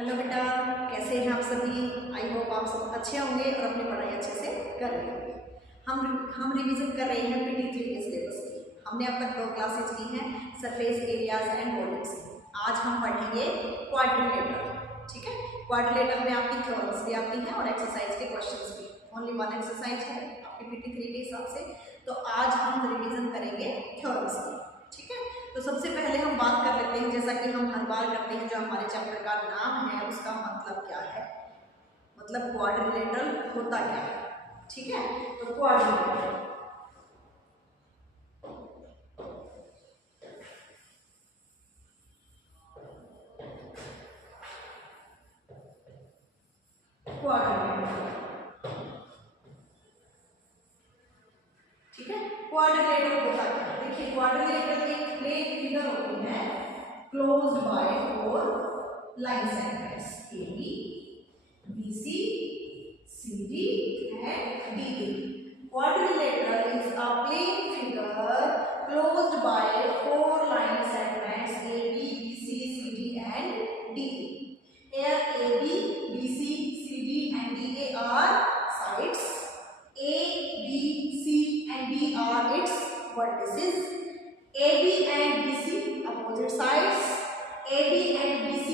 Hello बेटा, कैसे हैं आप सभी। आई होप आप सब अच्छे होंगे और अपनी पढ़ाई अच्छे से कर रहे होंगे। हम रिवीजन कर रहे हैं PT3 के सिलेबस की। हमने अब तक 2 क्लासेज की हैं, सरफेस एरियाज एंड वॉल्यूम्स। आज हम पढ़ेंगे क्वाड्रिलेटरल। ठीक है, क्वाड्रिलेटरल में आपकी थ्योरम्स भी आती हैं और एक्सरसाइज के क्वेश्चंस भी। ओनली 1 एक्सरसाइज है आपकी PT3 के हिसाब से। तो आज हम रिवीजन करेंगे थ्योरम्स की। ठीक है, तो सबसे पहले हम बात कर लेते हैं, जैसा कि हम हर बार करते हैं, जो हमारे चैप्टर का नाम है उसका मतलब क्या है, मतलब क्वाड्रिलेटरल होता क्या है। ठीक है, तो क्वाड्रिलेटरल ठीक है, क्वाड्रिलेटरल होता क्या है। देखिए, क्वाड्रिलेटरल एक प्लेन फिगर होती है closed by 4 line segments AB, BC, CD and DE. Quadrilateral is a plane figure closed by 4 line segments AB, BC, CD and DE. Here AB, BC, CD and DA are sides. A, B, C and D are its vertices. AB and BC opposite sides. AB and BC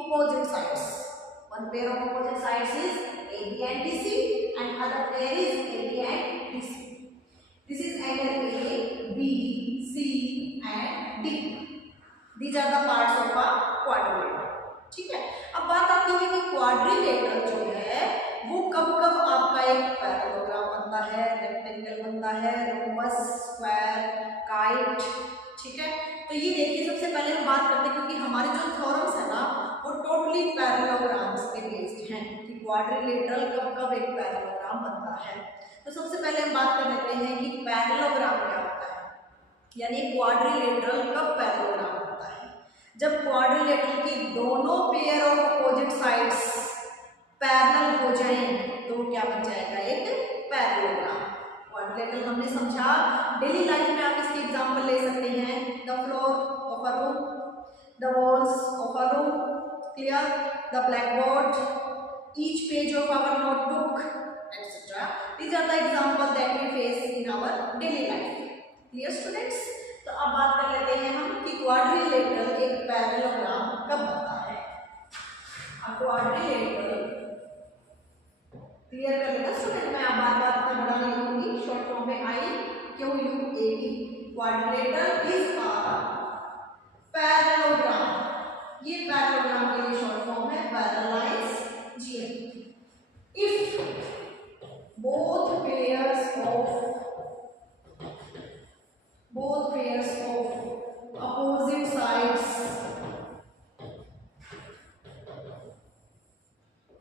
opposite sides. One pair of opposite sides is AB and DC and other pair is AB and DC. This is angle A, B, C and D. These are the parts of a quadrilateral. ठीक है, अब बात आती है कि quadrilateral जो है वो कब कब आपका एक पैरेललोग्राम बनता है, रेक्टेंगल बनता है, रोम्बस, स्क्वायर, काइट। ठीक है, तो ये देखिए, सबसे पहले हम बात करते हैं, क्योंकि हमारे जो थ्योरम्स है ना वो टोटली पैरेललोग्राम्स पे बेस्ड हैं कि क्वाड्रिलेटरल कब कब एक पैरेललोग्राम बनता है। तो सबसे पहले हम बात कर लेते हैं कि पैरेललोग्राम क्या होता है, यानी क्वाड्रिलेटरल कब पैरेललोग्राम होता है। जब क्वाड्रिलेटरल की दोनों pair of opposite sides parallel हो जाएं तो क्या बन जाएगा, एक पैरेललोग्राम। क्वाड्रिलेटरल हमने समझा, डेली लाइफ में आप इसकी एग्जांपल ले सकते हैं। The floor of a room, the walls of a room, clear, the blackboard, each page of our notebook etc. These are the examples that we face in our daily life. Clear students? तो अब बात कर लेते हैं हम कि quadrilateral एक parallelogram कब बनता है। क्वाड्रिलेटरल क्लियर कर लेना स्टूडेंट, मैं अब बात में बड़ा लिखूंगी, शॉर्ट फॉर्म में IQUAD। Quadrilateral is a parallelogram. ये पैरेललोग्राम के लिए शॉर्ट फॉर्म है parallelise GM। If both pairs of opposite sides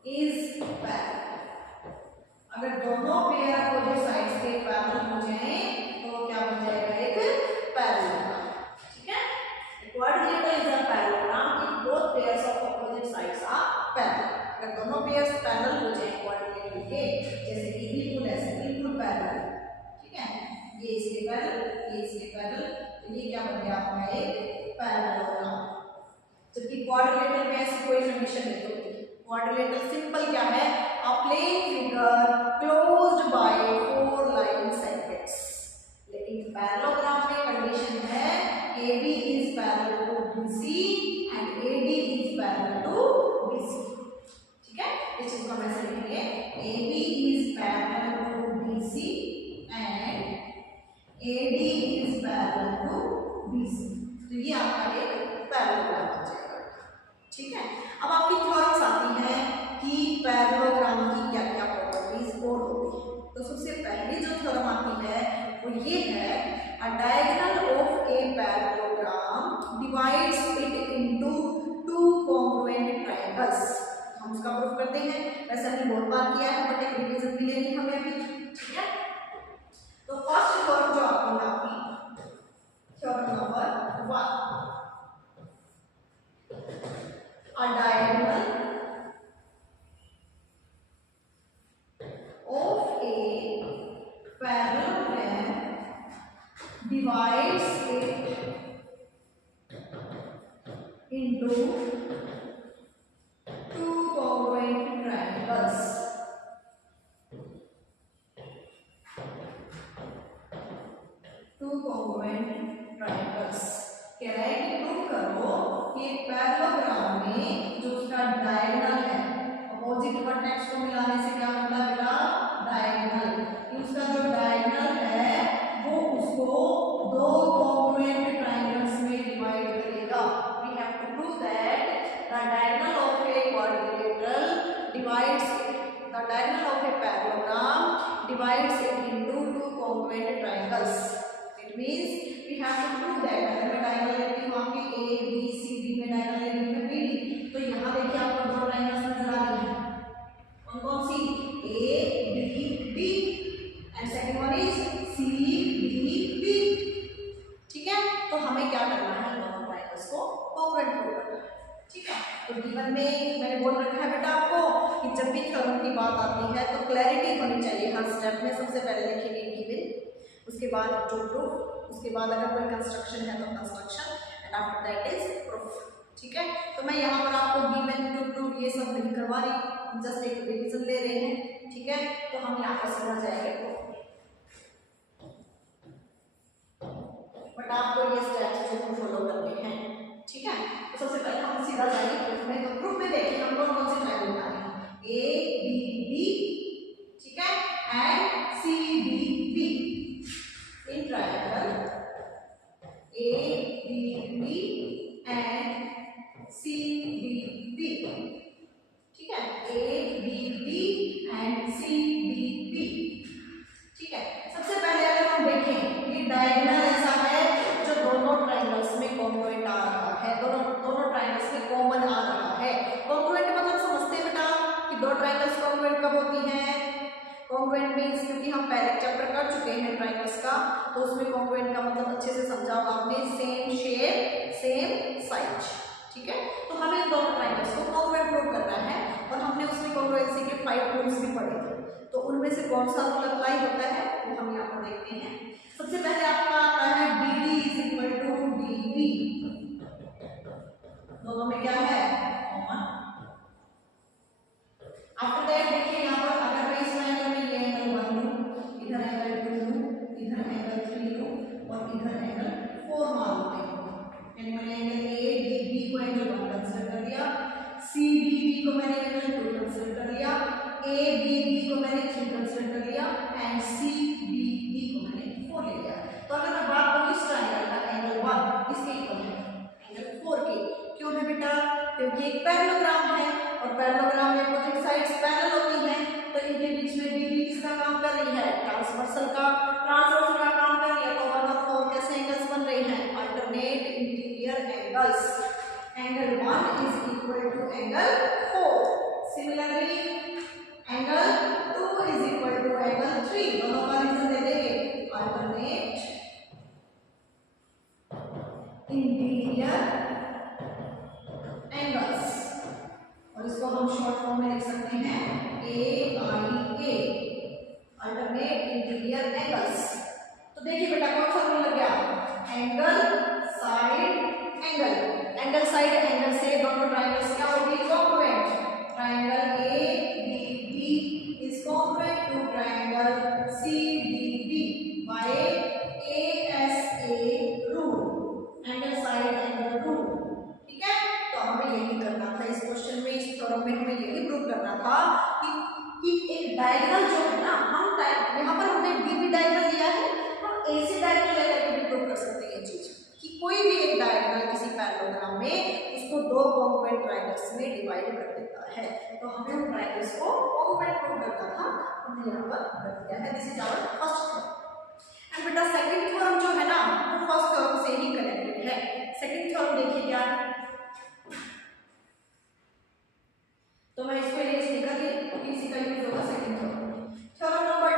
is parallel। अगर दोनों पेयर अपोजिट साइड्स के पैरेलल हो जाएं तो क्या बन जाएगा, एक पैरेललोग्राम। ठीक है, quadrilateral is a parallelogram if both pairs of opposite sides are parallel. अगर दोनों पेयर्स पैरेलल हो जाएं क्वाड्रिलेटरल के, जैसे कि बिल्कुल ऐसे बिल्कुल पैरेलल, ठीक है, ये इसके पैरेलल, ये इसके पैरेलल, तो ये क्या बन गया आपका, एक पैरेललोग्राम। जबकि क्वाड्रिलेटरल में ऐसी कोई कंडीशन नहीं होती। क्वाड्रिलेटरल सिंपल क्या है, a plane figure closed by 4 line segments. लेकिन पैरेललोग्राम में कंडीशन है AB is parallel to BC and AD is parallel to BC। ठीक है, इस चीज को हम ऐसे लिखेंगे, AB is parallel to BC and AD is parallel to BC। तो ये आपका एक पैरेललोग्राम बन जाएगा। ठीक है, अब आपकी थ्योरम्स आती हैं कि पैरेललोग्राम की क्या क्या प्रॉपर्टीज और होती है। तो सबसे पहली जो थ्योरम आती है वो ये है, अ diagonal of a parallelogram divides it into 2 congruent triangles. हम उसका प्रूफ करते हैं, वैसे हमने बहुत बार किया है बट एक रिवीजन भी लेनी हमें अभी। ठीक है, तो फर्स्ट थ्योरम जो आपकी theorem number 1, a diagonal of a parallelogram divides it into 2 vertex को मिलाने से क्या बनता है बेटा, डायगोनल। उसका जो डायगोनल है वो उसको दो कॉन्ग्रुएंट ट्रायंगल्स में डिवाइड करेगा। We have to prove that the diagonal of a quadrilateral divides the diagonal of a parallelogram divides it into two congruent triangles. It means we have to prove that अगर मैं diagonal लेती हूँ आपके A B C, D में diagonal ले रही हूँ B D, तो यहाँ देखिए आपको दो ट्रायंगल्स नजर आ रही हैं। कौन कौन सी, A B D, and second one is C D B. ठीक है, तो हमें क्या करना है, दोनों ट्रायंगल्स को कॉन्ग्रुएंट प्रूव करना है। ठीक है, तो गिवन में मैंने बोल रखा है बेटा आपको कि जब भी थ्योरम की बात आती है तो क्लैरिटी होनी चाहिए हर स्टेप में। सबसे पहले लिखेंगे गिवन, उसके बाद टू प्रूफ, उसके बाद अगर कोई कंस्ट्रक्शन है तो construction, and after that is proof. ठीक है, तो मैं यहाँ पर आपको गिवन टू प्रूफ ये सब नहीं करवा रही, हम जस्ट एक रिवीजन ले रहे हैं। ठीक है, तो हम यहाँ पर समझ जाएंगे बट आपको ये स्टेप्स जरूर फॉलो करने हैं। ठीक है, तो सबसे पहले हम सीधा जाएंगे प्रूफ में। तो प्रूफ में देखिए हम कौन कौन से ट्रायंगल बना रहे हैं, ए बी डी, ठीक है, and C D B. In triangle A B D and C D B. ठीक है, A B D and C D B. ठीक है, सबसे पहले अगर हम देखें ये डायगोनल ऐसा है जो दोनों ट्रायंगल्स में कॉन्ग्रुएंट आ रहा है, दोनों ट्रायंगल्स में कॉमन आ रहा है। कॉन्ग्रुएंट मतलब समझते हैं बेटा कि दो ट्रायंगल्स कॉन्ग्रुएंट कब होती हैं, कॉन्ग्रुएंट मींस, क्योंकि हम पहले चैप्टर कर चुके हैं ट्रायंगल्स का, तो उसमें कॉन्ग्रुएंट का मतलब अच्छे से समझा होगा आपने, सेम शेप सेम साइज। ठीक है, तो हमें इन दोनों ट्रायंगल्स को कॉन्ग्रुएंट प्रूव करना है और हमने उसमें कॉन्ग्रुएंसी के 5 रूल्स भी पढ़े थे, तो उनमें से कौन सा रूल अप्लाई होता है वो हम यहाँ पर देखते हैं। सबसे पहले आपका आता है BD is equal to DB, दोनों में क्या है, कॉमन। आफ्टर दैट देखिए यहाँ पर अगर मैं इस ट्रायंगल में ये एंगल 1 लूं, इधर एंगल 2 लूं, इधर एंगल 3 लूं और इधर एंगल 4 मान लेते हैं, यानी मैंने एंगल ADB को एंगल 1 कंसीडर कर लिया, CDB को मैंने एंगल 2 कंसीडर कर लिया, ABB को मैंने 3 कंसीडर कर लिया एंड CBB को मैंने 4 ले लिया। तो अगर मैं बात करूं इस ट्रायंगल का एंगल 1 इसके इक्वल है एंगल 4 के, क्यों है बेटा, क्योंकि एक पैरेललोग्राम है और पैरेललोग्राम में अपोजिट साइड्स पैरेलल होती हैं, तो इनके बीच में BB किसका काम कर रही है, ट्रांसवर्सल का काम कर रही है। तो 1 और 4 कैसे एंगल्स बन रहे हैं, alternate interior angles. Angle 1 is equal to angle 4, similarly angle 2 is equal to angle 3, दोनों का रीजन दे देंगे, अल्टरनेट इंटीरियर एंगल्स, और इसको हम शॉर्ट फॉर्म में लिख सकते हैं AIA, अल्टरनेट इंटीरियर एंगल्स। तो देखिए बेटा कौन सा रूल लग गया, angle side angle side angle से दोनों ट्रायंगल्स क्या होगी, congruent. Triangle ABB is congruent to triangle CDB by ASA rule, angle side angle rule. ठीक है, तो हमें यही करना था इस क्वेश्चन में, इस थ्योरम में हमें यही प्रूव करना था कि एक डायगोनल जो है ना, हम यहाँ पर हमने DB डायगोनल लिया है, हम AC डायगोनल लेकर के भी प्रूव कर सकते हैं ये चीज कि कोई भी एक डायगोनल किसी पैरेललोग्राम में उसको दो कॉन्ग्रुएंट ट्रायंगल्स में डिवाइड कर देता है। तो हमें उन ट्रायंगल्स को कॉन्ग्रुएंट प्रूव करना था, हमने यहाँ पर कर दिया है। This is our first theorem. And बेटा सेकंड थ्योरम जो है ना वो फर्स्ट थ्योरम से ही कनेक्टेड है। सेकंड थ्योरम देखिए क्या है, तो मैं इसको ये लिखकर के इसी का यूज होगा सेकंड थ्योरम। थ्योरम नंबर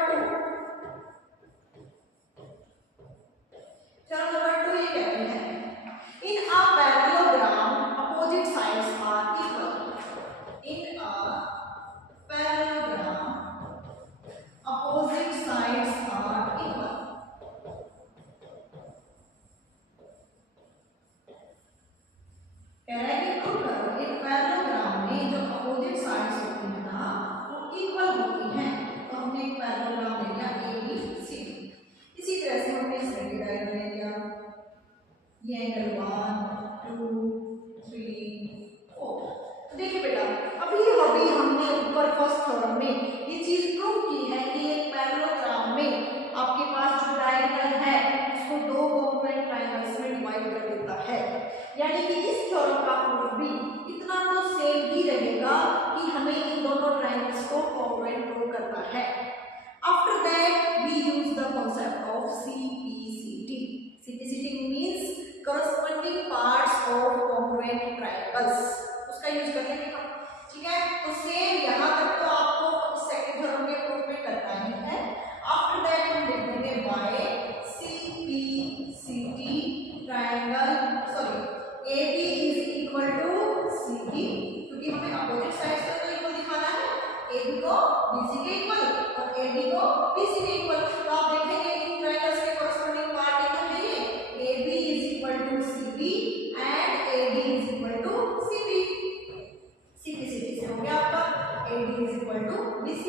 2 ये कहते हैं in a parallelogram opposite sides are equal. In a parallelogram opposite sides are equal. कह रहा है कि प्रूव करो एक पैरेललोग्राम में जो अपोजिट साइड्स होती है ना वो इक्वल होती हैं। तो हमने एक पैरेललोग्राम ले लिया ABC, इसी तरह से हमने इस डायग्राम ले लिया, ये एंगल 1 2 3 4। तो देखिए बेटा अभी हमने ऊपर फर्स्ट बी इतना तो सेम ही रहेगा कि हमें इन दोनों ट्रायंगल्स को कॉन्ग्रुएंट ड्रॉ करना है। After that we use the concept of CPCT। CPCT means corresponding parts of congruent triangles, उसका यूज कर लेंगे हम। ठीक है, तो सेम यहाँ तक तो आपको सेकंड थ्योरम के प्रूफ में करना ही है। आफ्टर दैट हम देखेंगे by CPCT triangle AB is equal to CD, क्योंकि हमें अपोजिट साइड्स को तो इक्वल दिखाना है, AB को BC के इक्वल और AD को BC के इक्वल। तो आप देखेंगे इन ट्रायंगल्स के कोरस्पोंडिंग पार्ट इक्वल है ये, AB is equal to CB and AD is equal to CB। CPCT से हो गया आपका AD is equal to BC,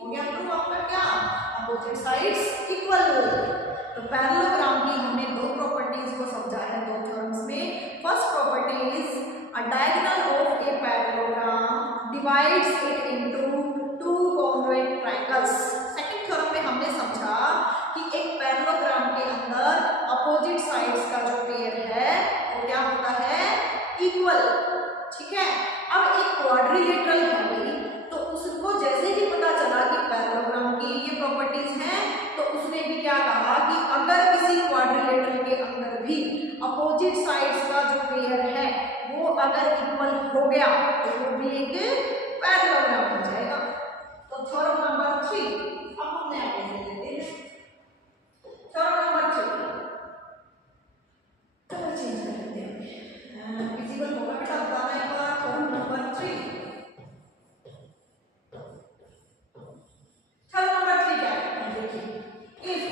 हो गया प्रूफ आपका क्या, अपोजिट साइड्स इक्वल। तो पैरेललोग्राम की हमने दो प्रॉपर्टीज को समझा है दो थ्योरम्स में। First property is a diagonal of a parallelogram divides it into two congruent triangles. Second theorem में हमने समझा कि एक पैरेललोग्राम के अंदर अपोजिट साइड्स का जो पेयर है वो क्या होता है, इक्वल। ठीक है, अब एक क्वाड्रिलेटरल है तो उसको जैसे ही पता चला कि पैरेललोग्राम की ये प्रॉपर्टीज हैं तो उसने भी क्या कहा कि अगर किसी क्वाड्रिलेटरल के अंदर भी अपोजिट साइड्स का जो पेयर है वो अगर इक्वल हो गया तो वो भी एक पैरेललोग्राम हो जाएगा। तो थ्योरम नंबर 3 अब हम नया पेज ले लेते हैं। थ्योरम नंबर 3 कलर चेंज कर लेते हैं, विजिबल होगा बेटा, बताना है एक बार। थ्योरम नंबर 3 क्या है देखिए, if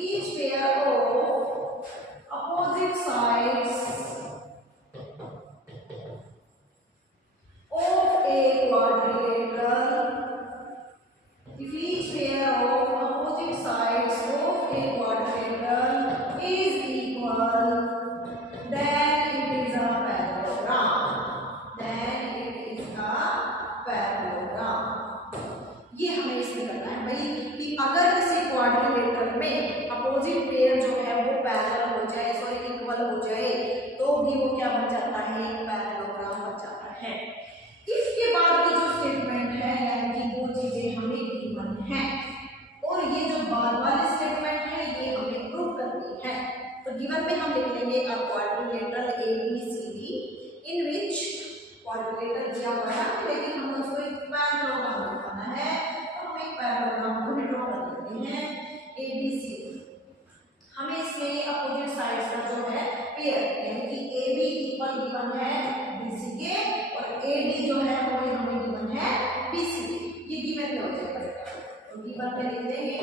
each pair of opposite sides of a quadrilateral, if each pair of opposite sides of a quadrilateral is equal, then it is a parallelogram। ये हमें इसमें करना है भाई कि अगर किसी क्वाड्रिलेटरल में अपोजिट पेयर जो है वो पैरेलल हो जाए, इक्वल हो जाए, तो भी वो क्या बन जाता है, एक पैरेललोग्राम बन जाता है। इसके बाद की जो स्टेटमेंट है यानी कि वो चीजें हमें गिवन है और ये जो बाद वाली स्टेटमेंट है ये हमें प्रूव करनी है। तो गिवन में हम लिख लेंगे अ क्वाड्रिलेटरल ABCD इन विच क्वाड्रिलेटरल दिया हुआ है लेकिन हमें उसको एक पैरेललोग्राम दिखाना है, तो हम एक पैरेललोग्राम को ड्रॉ कर लेते हैं ABC। हमें इसमें अपोजिट साइड्स का जो है पेयर यानी कि AB इक्वल गिवन है BC के और AD जो है वो हमें गिवन है BC के। ये गिवन में हो जाएगा तो गिवन में लिख देंगे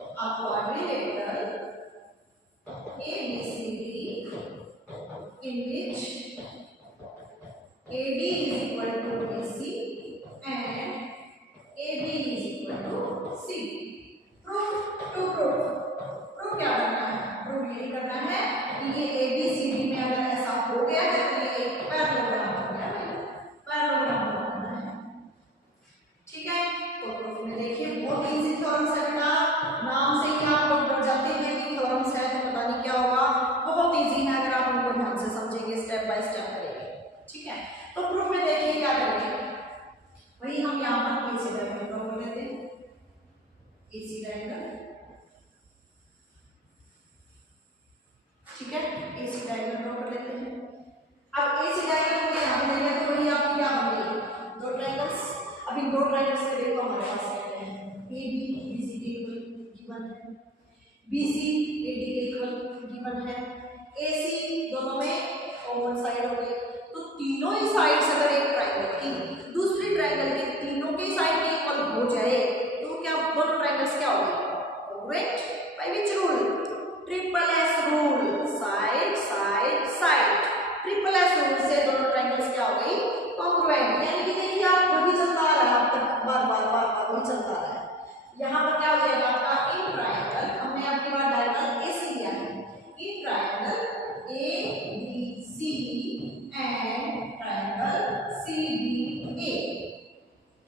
अ quadrilateral ABCD in which AD is equal to BC and AB is equal to CD। Proof क्या करना है, प्रूफ यही करना है कि ये ABCD में अगर ऐसा हो गया है तो ये एक पैरेललोग्राम हो गया है, पैरेललोग्राम बनाना है। ठीक है, तो प्रूफ में देखिए बहुत इजी थ्योरम्स है बेटा, नाम से ही आप लोग डर जाते हैं कि थ्योरम्स है तो पता नहीं क्या होगा, बहुत इजी है अगर आप उनको ध्यान से समझेंगे, स्टेप बाय स्टेप करेंगे। ठीक है, तो प्रूफ में देखिए क्या करेंगे, वही हम यहाँ पर AC डायग्राम ड्रॉ कर लेते हैं। AC डायग्राम, ठीक है, AC डायग्राम ड्रॉ कर लेते हैं। अब AC डायग्राम को यहाँ पे लेंगे तो वही आपको क्या बनेगी, दो ट्रायंगल्स। अब इन दो ट्रायंगल्स के देखो हमारे पास क्या है, AB BCD गिवन है, BC AD के इक्वल गिवन है, AC दोनों में कॉमन साइड हो गई, तो तीनों ही साइड्स अगर एक ट्रायंगल की दूसरी ट्रायंगल के तीनों के साइड के इक्वल हो जाए तो क्या दोनों ट्रायंगल्स क्या हो गए, congruent. By which rule, triple S rule, side side side. Triple S rule से दोनों ट्रायंगल्स क्या हो गई, कॉन्ग्रुएंट। यानी कि देखिए आप वही चलता आ रहा है, अब तक बार बार बार बार वही चलता आ रहा है। यहाँ पर क्या हो जाएगा आपका, इन ट्रायंगल, हमने आपकी बार डायगोनल AC लिया है, in triangle ABC and triangle CDA,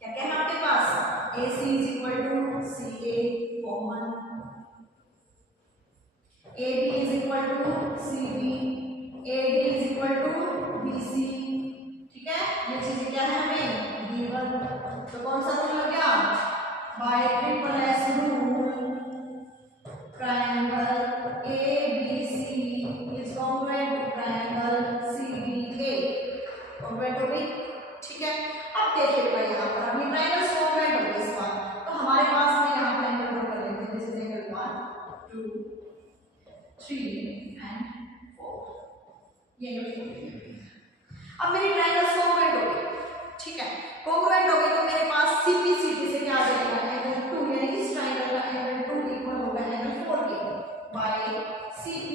क्या क्या है आपके पास, AC is equal to CA common, triangle ABC is congruent to triangle CBA. congruent हो गई, ठीक है। अब देखिए बेटा यहाँ पर अभी ट्रायंगल्स congruent हो गए इस बार, तो हमारे पास में यहाँ पर एंगल ड्रॉ कर लेते हैं। दिस इज एंगल 1 2 3 एंड 4, ये एंगल 4। अब मेरी ट्रायंगल्स congruent हो गई, ठीक है। congruent हो गई तो मेरे पास CP से क्या आ जाएगा, एंगल 2, यानी इस ट्रायंगल का एंगल 2 इक्वल होगा एंगल 4 के बाय CP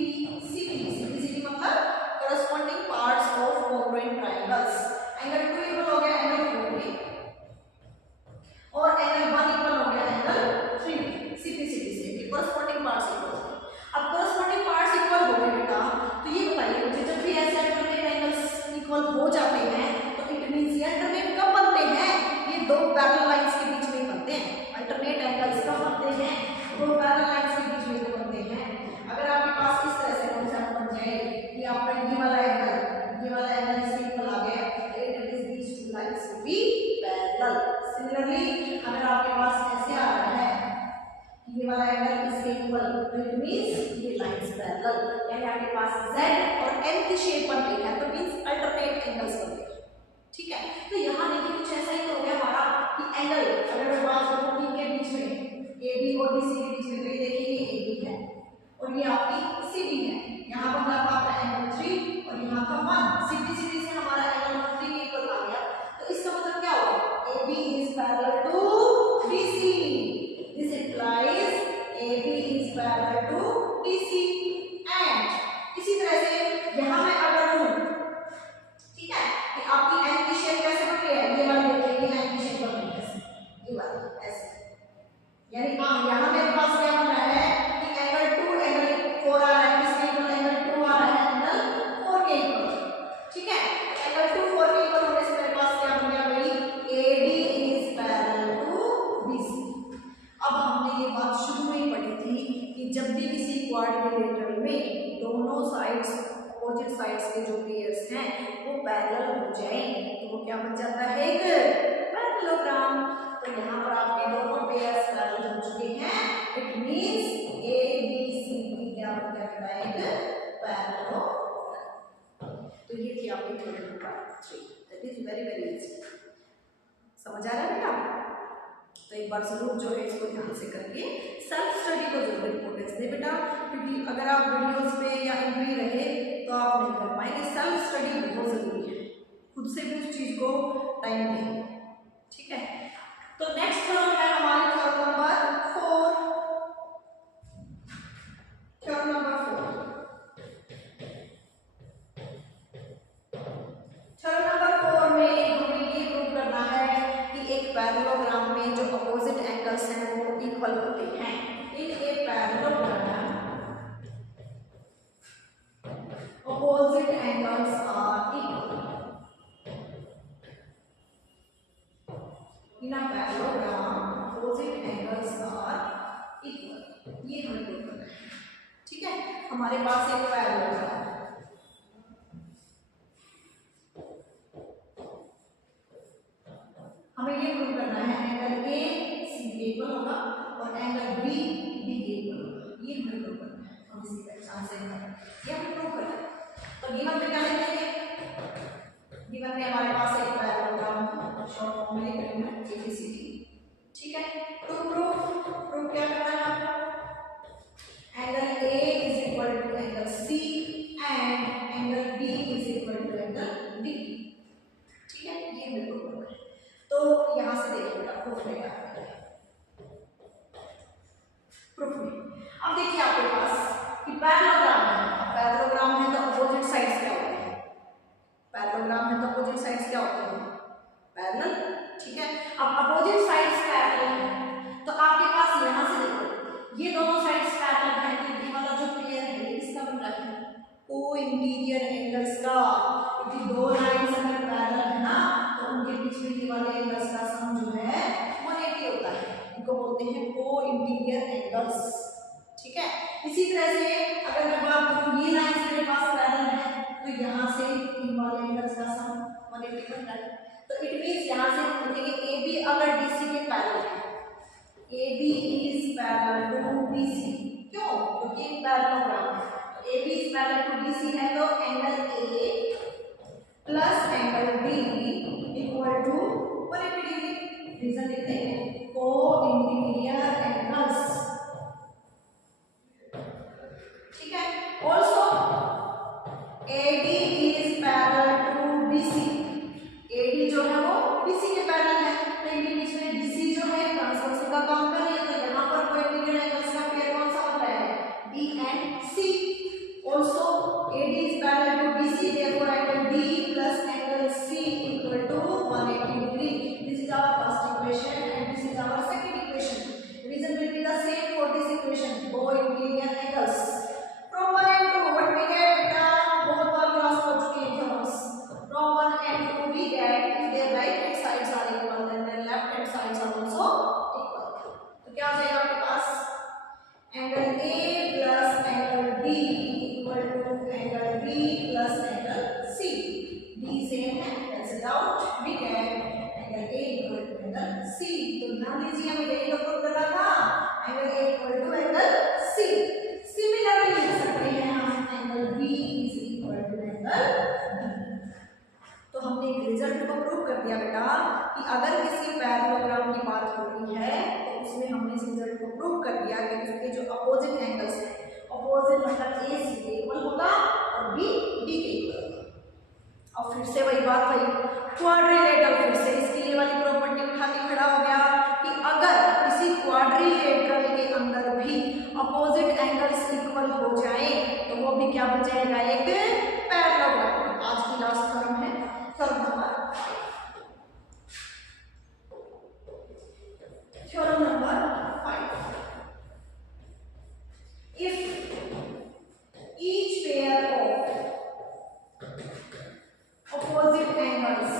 मतलब corresponding parts of congruent triangles। Angle 2 equal हो गया एंगल 4 के और एंगल 1 इक्वल हो गया एंगल 3 CP से, corresponding parts इक्वल हो गए। अब corresponding parts इक्वल हो गए बेटा, तो ये बताइए मुझे जब भी ऐसे अल्टरनेट एंगल्स इक्वल हो जाते हैं तो इट मींस ये अल्टरनेट कब बनते हैं, ये दो पैरेलल लाइंस के बीच में बनते हैं। अल्टरनेट एंगल्स कब बनते हैं, दो पैरेलल लाइंस के बीच में बनते हैं। अगर आपके पास इस तरह से कॉन्सेप्ट बन जाए कि आपका ये वाला एंगल इसके इक्वल आ गया, it is these two lines will be parallel. Similarly अगर आपके पास ऐसे आ रहा है कि ये वाला एंगल इसके इक्वल, तो इट मींस ये लाइंस पैरेलल, यानी आपके पास Z और N की शेप बन रही है, तो मींस अल्टरनेट एंगल्स बन रहे हैं, ठीक है। तो यहाँ देखिए कुछ ऐसा ही हो गया हमारा कि एंगल अगर मैं बात करूँ कि के बीच में AB और BC के बीच में, तो ये देखिए ये AB है और ये आपकी CD है। यहाँ पर आपका एंगल 3 और यहाँ का 1, CD से हमारा एंगल 3 के इक्वल आ गया। तो इसका मतलब क्या होगा, AB is parallel to BC। This implies AB is parallel to BC and इसी तरह से यहाँ मैं अगर लूँ, ठीक है, कि आपकी एन की शेप कैसे बन रही है, ये वाली देखिए ये एन की शेप बन रही है ऐसे, ये वाली ऐसे, यानी यहाँ मेरे पास क्या बन रहा है कि एंगल 2 एंगल 4 आ रहा है, किसके इक्वल एंगल 2 आ रहा है एंगल 4 के इक्वल, ठीक है। एंगल 2 4 के इक्वल होने से मेरे पास क्या बन गया भाई, AD is parallel to BC। अब हमने ये बात शुरू में ही पढ़ी थी कि जब भी किसी क्वाड्रिलेटरल में दोनों साइड्स अपोजिट साइड्स के जो पेयर्स हैं वो पैरेलल हो जाएं तो वो क्या बन जाता है, एक पैरेललोग्राम। तो यहाँ पर आपके दोनों पेयर्स पैरेलल हो चुके हैं, इट मींस ABCD क्या बन जाता है, एक पैरेललोग्राम। तो ये थी आपकी theorem number 3, that is very very easy. समझ आ रहा है बेटा? तो एक बार जरूर जो है इसको ध्यान से करके सेल्फ स्टडी को जरूर इंपॉर्टेंस दे बेटा, क्योंकि अगर आप वीडियोस पे या इनमें रहे तो आप नहीं कर पाएंगे। सेल्फ स्टडी बहुत जरूरी है, खुद से भी उस चीज को टाइम दें, ठीक है। तो नेक्स्ट थ्योरम है हमारी थ्योरम नंबर 4। थ्योरम नंबर 4 में हमें ये प्रूव करना है कि एक पैरेललोग्राम में जो अपोजिट एंगल्स हैं वो इक्वल होते हैं। In a parallelogram opposite angles are equal. In a parallelogram opposite angles are equal, ये हमें प्रूव करना है, ठीक है। हमारे पास एक पैरेललोग्राम है, हमें ये प्रूव करना है एंगल A C के इक्वल होगा और एंगल B D के इक्वल होगा, ये हमें प्रूव करना है। हम इसी पहचान से ये हमें प्रूव करना है। तो गिवन में क्या लिखेंगे, गिवन में हमारे पास एक पैरेललोग्राम शॉर्ट फॉर्म में लिख रही हूं ABCD, ठीक है। तो प्रूव क्या करना है आपको, angle A is equal to angle C and angle B is equal to angle D, ठीक है। ये हमें प्रूव करना है। तो यहां से देखिए बेटा प्रूफ में क्या है, प्रूफ में अब देखिए आपके पास कि पैरेललोग्राम है, पैरेललोग्राम है तो अपोजिट साइड्स क्या होते हैं, पैरेललोग्राम है तो अपोजिट साइड्स क्या होते हैं, पैरेलल, ठीक है। अब अपोजिट साइड्स पैरेलल है तो आपके पास यहां से देखो ये दोनों साइड्स पैरेलल है, तो ये वाला जो पेयर है ये किसका बन रहा है, को इंटीरियर एंगल्स का, क्योंकि दो लाइंस अगर पैरेलल है ना तो उनके बीच में ये वाले एंगल्स का सम जो है 180 होता है, इनको बोलते हैं को इंटीरियर एंगल्स, ठीक है। इसी तरह से अगर मैं बात करूं ये लाइंस मेरे पास पैरेलल है तो यहाँ से इन वाले एंगल्स का सम 180 बनता है। तो इट मींस यहाँ से हम बोलेंगे AB अगर DC के पैरेलल है, AB is parallel to BC, क्यों, पैरेलल टू BC है तो angle A plus angle B equal to 180 degree. Reason देखते हैं, को इंटीरियर एंगल्स, ठीक है। Also AD is parallel to BC, AD जो है वो BC के पैरेलल है, तो इनके बीच में BC जो है ट्रांसवर्सल का काम कर रही है, तो यहाँ पर कोई इंटीरियर एंगल्स का पेयर कौन सा होता है, B and C। Also AD is parallel to BC, therefore angle D plus angle C equal to 180 degree. This is our first equation and this is our second equation. Reason will be the same for this equation, both interior angles. From 1 and 2 what we get, beta both bar class हो चुकी है terms. From 1 and 2 we get if their right hand sides are equal then their left hand sides are also equal. तो क्या हो जाएगा आपके पास, angle A plus angle D equal to angle B plus angle C. D same है, cancel out, we get angle A equal to angle C. तो ध्यान दीजिए हमें यही तो प्रूव करना था, angle A equal to angle C. Similarly लिख सकते हैं हम angle B is equal to angle D. तो हमने एक रिजल्ट को प्रूव कर दिया बेटा कि अगर किसी पैरेललोग्राम की बात हो रही है तो उसमें हमने इस रिजल्ट को प्रूव कर दिया कि उसके जो अपोजिट एंगल्स हैं, अपोजिट मतलब A C के इक्वल होगा और B D के इक्वल होगा। अब फिर से वही बात हुई, क्वाड्रिलेटरल, फिर से इसकी ये वाली प्रॉपर्टी उठा के खड़ा हो गया कि अगर किसी क्वाड्रिलेटरल के अंदर भी अपोजिट एंगल्स इक्वल हो जाए तो वो भी क्या बन जाएगा, एक पैरेललोग्राम। आज की लास्ट थ्योरम है, theorem number 5। If each pair of opposite angles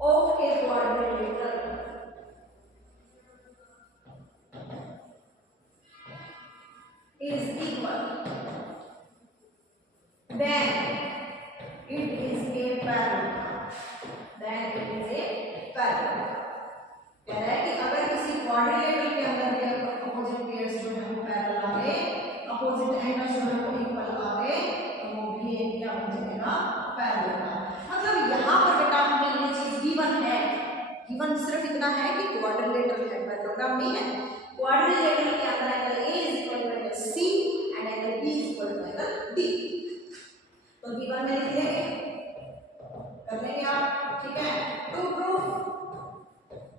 of a quadrilateral is equal, then it is a parallelogram. Then it is a parallelogram. कह रहा है कि अगर किसी क्वाड्रिलेटरल के अंदर भी अपोजिट पेयर्स जो है वो पैरेलल आ गए, अपोजिट एंगल्स जो है वो इक्वल आ गए, तो वो भी एक क्या बन जाएगा, पैरेललोग्राम। मतलब यहाँ पर बेटा हमें ये चीज गिवन है, गिवन सिर्फ इतना है कि क्वाड्रिलेटरल है, पैरेललोग्राम नहीं है। क्वाड्रिलेटरल के अंदर angle A is equal to angle C and angle B is equal to angle D। तो गिवन में लिख लेंगे, कर लेंगे आप, ठीक है। टू प्रूफ,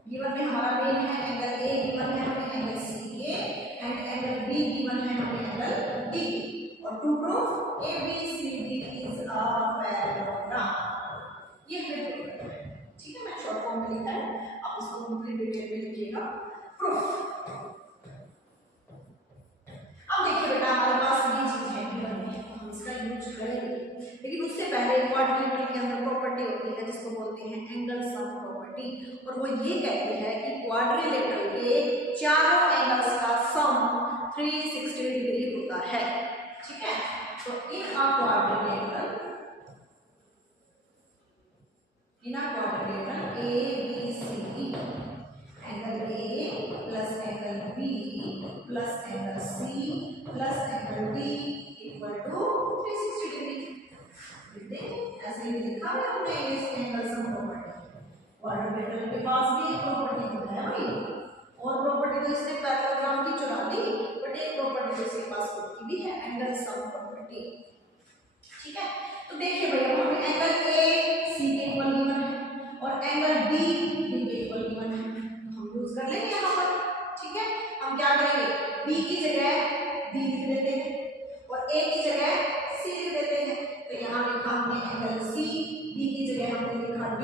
गिवन में हमारा मेन है एंगल A, गिवन है हमें एंगल C के, एंड एंगल B गिवन है हमें एंगल D के, और to prove ABCD is a parallelogram. ये हमें प्रूफ करना है, ठीक है। मैं शॉर्ट फॉर्म में लिखा है, आप इसको कंप्लीट डिटेल में लिखिएगा, प्रूफ। अब देखिए बेटा हमारे पास ये चीज है गिवन में, हम इसका यूज करेंगे, लेकिन उससे पहले क्वाड्रिलेटरल के अंदर प्रॉपर्टी होती है जिसको बोलते हैं एंगल सम प्रॉपर्टी, और वो ये कहती है कि क्वाड्रिलेटरल के चारों एंगल्स का सम 360 डिग्री होता है, ठीक है। तो in a quadrilateral ABCD angle A plus angle B plus angle C plus angle D equal to 360 degree. ऐसे ही लिखा है हमने इस एंगल सम प्रॉपर्टी। क्वाड्रिलेटरल के पास भी एक प्रॉपर्टी होता है भाई, और प्रॉपर्टी तो इसने पैरेललोग्राम की चुरा ली, बट एक प्रॉपर्टी तो इसके पास खुद की भी है, एंगल सम प्रॉपर्टी, ठीक है। तो देखिए भैया हमें एंगल A C के इक्वल गिवन है और एंगल B D के इक्वल गिवन है, तो हम यूज कर लेंगे यहाँ पर, ठीक है। हम क्या करेंगे, B की जगह D लिख देते हैं और A की जगह C लिख देते हैं। तो यहाँ लिखा हमने एंगल C, B की जगह हमने लिखा D,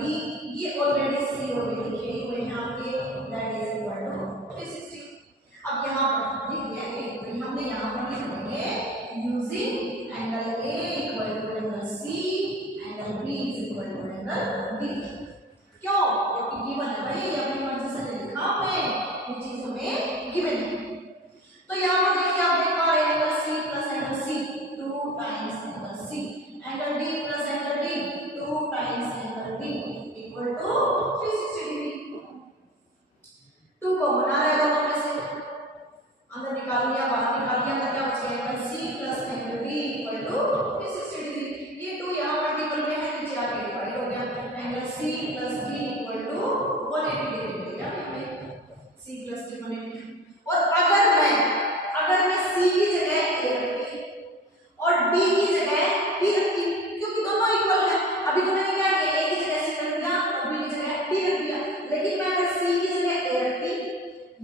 ये ऑलरेडी C ऑलरेडी लिखे हुए हैं आपके, दैट इज इक्वल टू 360। अब यहाँ पर लिख दिया, हमने यहाँ पर लिख देंगे using angle A equal to angle C, angle B is equal to angle D। क्यों? क्योंकि गिवन है भाई, अपनी मर्जी से लिखा हमने, ये चीज हमें गिवन है। तो यहाँ पर देखिए आप देख पा रहे हैं angle C plus angle C 2 times angle C, angle D plus angle D 2 times angle D equal to 360 degree. 2 को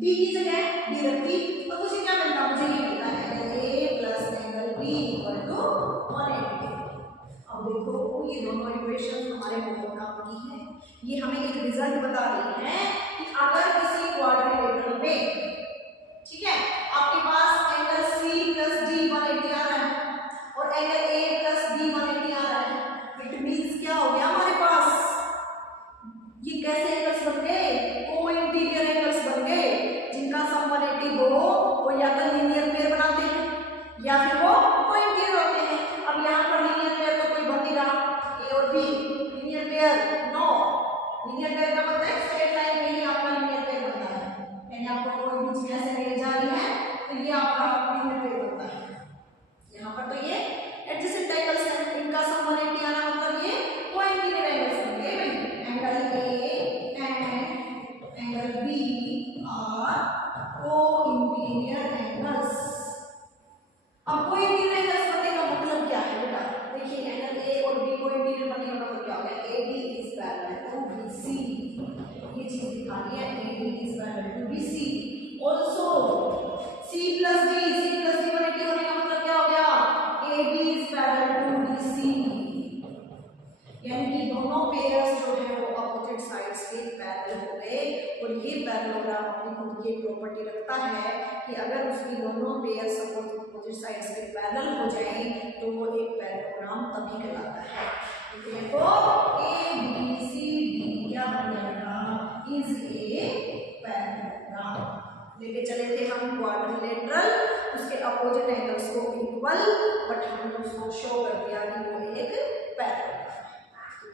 डी की जगह डी रखी तो मुझे क्या मिलता, मुझे ये मिलता है angle A plus angle B equal to 180। अब देखो ये दोनों इक्वेशन हमारे बहुत काम की है, ये हमें एक रिजल्ट बता रही है कि अगर किसी क्वाड्रिलेटरल में, ठीक है, आपके पास एंगल सी प्लस डी 180 आ रहा है और एंगल ए प्लस डी 180 आ रहा है, इट मींस क्या हो गया हमारे पास, ये कैसे एंगल्स बन गए, को इंटीरियर एंगल्स बन गए, जिनका सम 180 हो वो या तो लीनियर पेयर बनाते हैं या फिर वो को इंटीरियर होते हैं। अब यहाँ पर लीनियर पेयर तो कोई बन नहीं रहा, ए और B linear pair no, linear pair का मतलब स्ट्रेट लाइन में ही आपका लीनियर पेयर बनता है, यानी आपको कोई भी चीज ऐसे रेंज आ रही है तो ये आपका लीनियर पेयर बनता है। यहाँ पर तो ये एडजेसेंट एंगल्स हैं, इनका सम 180 आना मतलब ये को इंटीरियर एंगल्स बन गए भाई, angle A and angle B are को इंटीरियर एंगल्स। अब को इंटीरियर एंगल्स बनने का मतलब क्या है बेटा, देखिए एंगल ए और बी को इंटीरियर बनने का मतलब क्या हो गया, A B is parallel to B C, ये चीज दिखानी है, A B is parallel to B C. Also C plus D 180 होने का मतलब क्या हो गया, A B is parallel to B C, यानी कि दोनों पेयर्स जो है वो अपोजिट साइड्स के पैरेलल हो गए। और ये पैरेललोग्राम अपनी खुद की प्रॉपर्टी रखता है कि अगर उसकी दोनों पेयर्स अपोजिट साइड्स के पैरेलल हो जाएं तो वो एक पैरेललोग्राम तभी कहलाता है। देखो ए बी सी डी क्या बन जाएगा, इज ए पैरेललोग्राम। लेके चले थे हम क्वाड्रिलेटरल, उसके अपोजिट एंगल्स को इक्वल, बट हमने उसको शो कर दिया कि वो एक पैरेललोग्राम।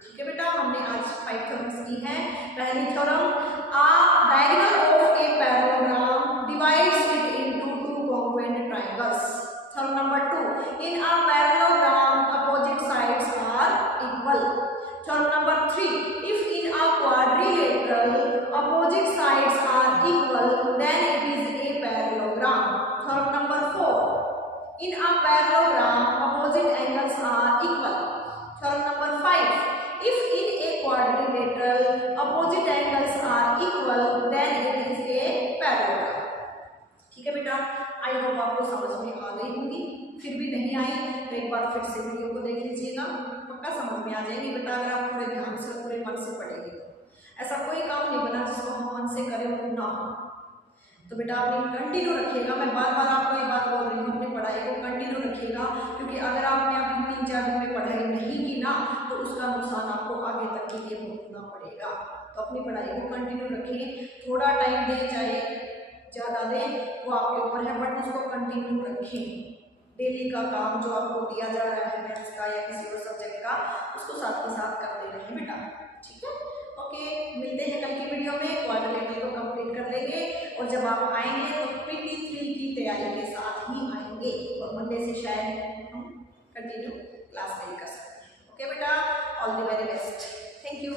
ठीक है बेटा, हमने आज 5 थ्योरम्स की हैं। पहली theorem, a diagonal of a parallelogram divides it into two congruent triangles. Theorem number 2, in a parallelogram opposite sides are equal. Theorem number 3, if in a quadrilateral opposite sides are equal then it is a parallelogram. Theorem number 4, in a parallelogram opposite angles are equal. Theorem number 5, if in a quadrilateral opposite angles are equal then it is a parallelogram. ठीक है बेटा, I hope आपको समझ में आ गई होगी, फिर भी नहीं आई तो एक बार फिर से वीडियो को देख लीजिएगा, पक्का समझ में आ जाएगी बेटा, अगर आप पूरे ध्यान से पूरे मन से पढ़ेंगे तो। ऐसा कोई काम नहीं बना जिसको हम मन से करें वो ना हो, तो बेटा आपने कंटिन्यू रखिएगा, मैं बार बार आपको ये बात बोल रही हूँ, अपनी पढ़ाई को कंटिन्यू रखिएगा, क्योंकि अगर आपने अभी 3-4 दिन में पढ़ाई नहीं की ना तो उसका नुकसान आपको आगे तक के लिए भुगतना पड़ेगा। तो अपनी पढ़ाई को कंटिन्यू रखें, थोड़ा टाइम दें चाहे ज़्यादा दें वो आपके ऊपर है, बट उसको कंटिन्यू रखें। डेली का काम जो आपको दिया जा रहा है मैथ्स का या किसी और सब्जेक्ट का, उसको साथ के साथ करते रहें बेटा, ठीक है। ओके, मिलते हैं कल की वीडियो में, क्वाड्रिलेटरल को कंप्लीट कर लेंगे और जब आप आएंगे तो PT3 की तैयारी के साथ ही आएंगे और मंडे से शायद हम कंटिन्यू क्लास नहीं कर सकते। ओके बेटा, all the very best, thank you.